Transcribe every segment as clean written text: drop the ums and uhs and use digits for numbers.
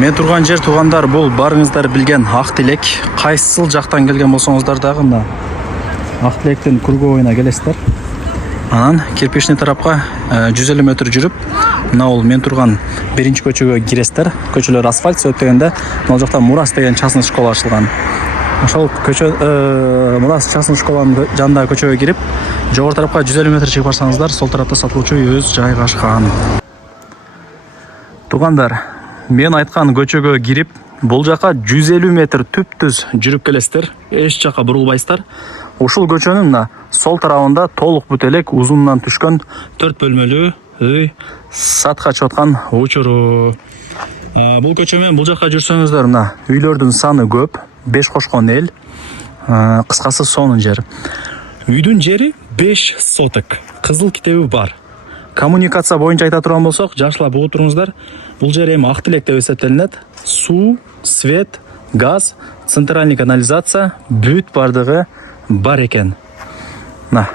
Мен турган жер тугандар бул барыңыздар билген Ак Тилек. Кайсыл жактан келген болсоңуздар дагы мына Ак Тилектин круговойуна келесиздер. Анан кирпичный тарапка 150 метр жүрүп, мына бул мен турган биринчи көчөгө киресиздер. Көчөлөр асфальт сөттөгөндө, мына жакта Мурас деген частный школа ачылган. Ошол көчө Мурас частный школанын жанындагы көчөгө кирип, жогору тарапка 150 метр чыгып барсаңыздар, сол тарапта сатылуучу өз жайгашкан. Тугандар, мен айткан көчөгө кирип, бул жака 150 метр түп-түз жүрүп келесиздер. Эч жака бурулбайсыздар. Ушул көчөнүн мына сол тарабында толук бүт элек узунунан түшкөн 4 бөлмөлүү үй сатка чыгып аткан учуру. Бул көчө менен бул жака жүрсөңүздөр, мына үйлөрдүн саны көп, 5 кошкон эл. Кыскасы сонун жер. Үйдүн жери 5 соток. Кызыл китеби бар. Коммуникация боюнча айта турган болсок, жакшылап угуп туруңуздар. Бул жер эми Ак Тилек деп эсептелинет. Суу, свет, газ, центральный канализация бүт бардыгы бар экен. Мына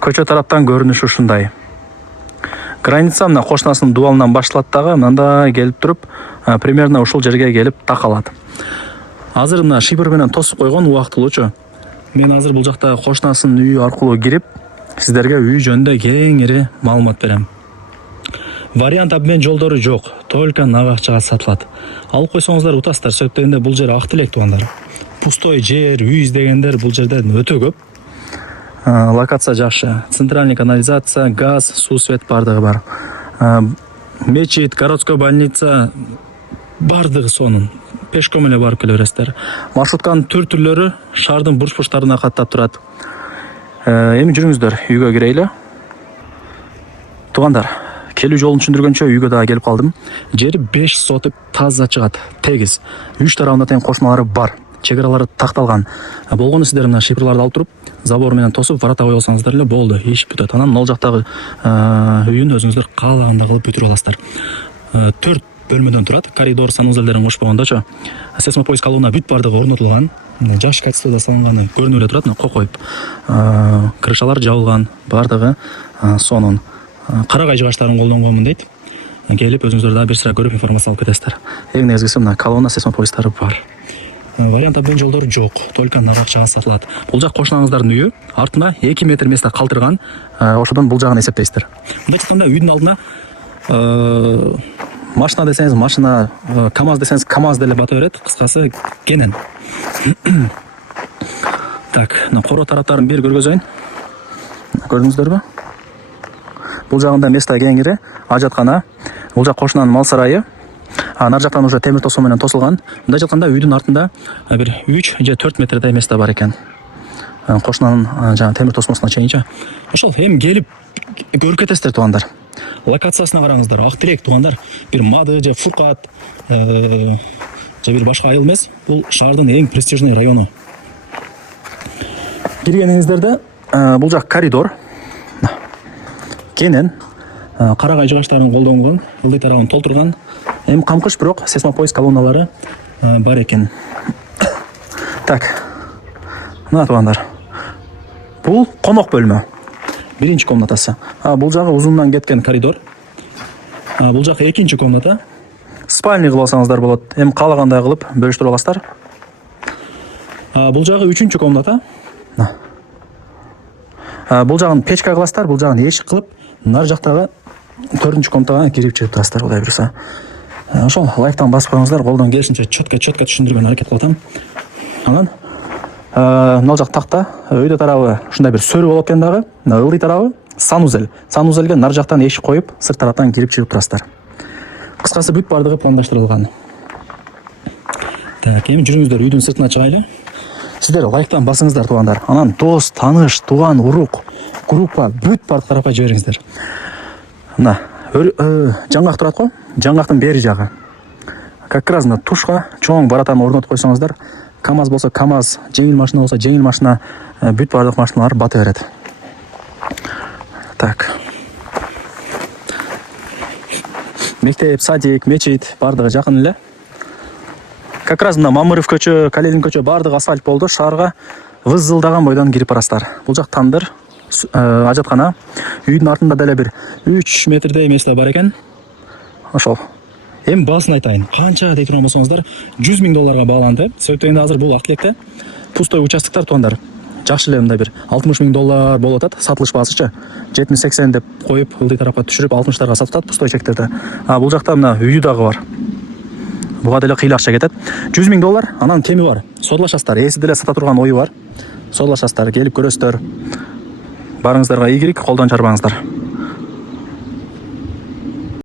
көчө тараптан көрүнүшү ушундай. Граница мына кошунасынын дубалынан башталат дагы, мындай келип туруп, примерно ушул жерге келип такалат. Азыр мына шипер менен тосуп койгон убактылуучу. Мен азыр бул жакта кошунасынын үйү аркылуу кирип, сиздерге үй жөнүндө кеңири маалымат берем. Вариант обмен жолдору жок, только нак акчага сатылат. Алып койсоңуздар утасыздар, сөптөгөндө бул жер Ак Тилек тугандар. Пустой жер, үй издегендер бул жерден өтө көп. Локация жакшы. Центральный канализация, газ, суу, свет бардыгы бар. Мечит, городской больница бардыгы сонун. Пешком эле барып келе бересиздер. Маршрутканын түрлөрү шаардын бурч-бурчтарына каттап турат. Эми жүрүңүздөр, үйгө кирели. Тугандар, келүү жолун түшүндүргөнчө үйгө дагы келип калдым. Жери 5 соток таза чыгат, тегиз. Үч тарабында тең кошуналары бар. Чек-аралары такталган. Болгону сиздер мына шиперларды алып туруп, забор менен тосуп, варата кое алсаңыздар эле болду. Иш бүтөт. Анан ал жактагы үйүн өзүңүздөр каалагандай кылып бүтүрүп аласыздар. 4 бөлмөдөн турат. Коридор, санузелдерин кошпогондочо. Сейсмопоиск алууна бүт бардыгы орнотулган. Жакшы качестводо салынганы көрүнүп эле турат. Кокоюп. Крышалар жабылган, бардыгы сонун. Карагай жыгачтарын колдонгонмун дейт. Келип өзүңүздөр дагы бир сыра көрүп информация алып кетесиздер. Эң негизгиси мына колонна сейсмопоисктары бар. Вариант обмен жолдору жок, только нак акчага сатылат. Бул жак кошунаңыздардын үйү, артына 2 метр место калтырган. Ошодон бул жагын эсептейсиздер. Мындайча айтканда үйдүн алдына машина десеңиз машина, КамАЗ десеңиз КамАЗ деле бата берет. Кыскасы кенен. Так, мына короо тараптарын бир көргөзөйүн. Көрдүңүздөрбү? Бул жагында место кеңири, ажаткана. Бул жак кошунанын мал сарайы. Нар жактан уже темир тосуу менен тосулган. Мындайча айтканда үйдүн артында бир 3 же 4 метрдей место бар экен. Кошунанын жана темир тосмосуна чейинчи. Ошол эми келип көрүп кетесиздер тугандар. Локациясына караңыздар. Ак Тилек тугандар, бир Мады же Фуркат же бир башка айыл эмес. Бул шаардын эң престижный району. Киргениңиздерде бул жак коридор. Кенен карагай жыгачтарын колдонгон, ылдый тарабын толтурган. Эми камкыш, бирок сейсмопоиск колонналары бар экен. Так. Мына тугандар. Бул конок бөлмө. Биринчи комнатасы. Бул жагы узундан кеткен коридор. Бул жак экинчи комната. Спальня кылып алсаңыздар болот. Эми каалагандай кылып бөлүштүрүп аласыздар. Бул жагы үчүнчү комната. Бул жагын печка кыласыздар, бул жагын эшик кылып, нар жактагы 4-чү комнатага кирип чыгып турасыздар, кудай буйруса. Ошол лайктан басып коюңуздар, колдон келишинче чөткө түшүндүргөнгө аракет кылып атам. Анан мына жак такта, өйдө тарабы ушундай бир сөрү болот экен дагы, ылдый тарабы санузел. Санузелге нар жактан эшик коюп, сырт тараптан кирип чыгып турасыздар. Кыскасы бүт бардыгы пландаштырылган. Так, эми жүрүңүздөр, үйдүн сыртына чыгайлы. Сиздер лайктан басыңыздар тугандар. Анан дос, таныш, туган, урук, группа бүт барды карап жибериңиздер. Мына жаңгак турат го, жаңгактын бери жагы. Как раз мына тушка чоң баратаны орнотуп койсоңуздар, КамАЗ болсо КамАЗ, жеңил машина болсо жеңил машина, бүт бардык машиналар бата берет. Так. Мектеп, садик, мечит бардыгы жакын эле. Как раз мына Мамыров көчө, Калелин көчө бардыгы асфальт болду. Шаарга вызылдаган бойдон кирип барасыздар. Бул жак тандыр, ажаткана. Үйдүн артында деле бир 3 метрдей место бар экен. Ошол Эми баасын айтайын. Канча дей турган болсоңуздар, 100 000 долларга бааланды. Себептен энди азыр бул Актилекте пустой участоктор туугандар. Жакшы эле мындай бир 60 000 доллар болуп атат, сатылыш баасычы. 70-80 деп коюп, ылдый тарапка түшүрүп 60-тарга сатып атат пустой чектерди. Бул жакта мына үйү дагы бар. Буга деле кыйла акча кетет. 100 000 доллар, анан кеми бар. Содулашасыздар. Эси деле сата турган ою бар. Содулашасыздар, келип көрөсүздөр. Барыңыздарга ийгилик, колдон чарбаңыздар.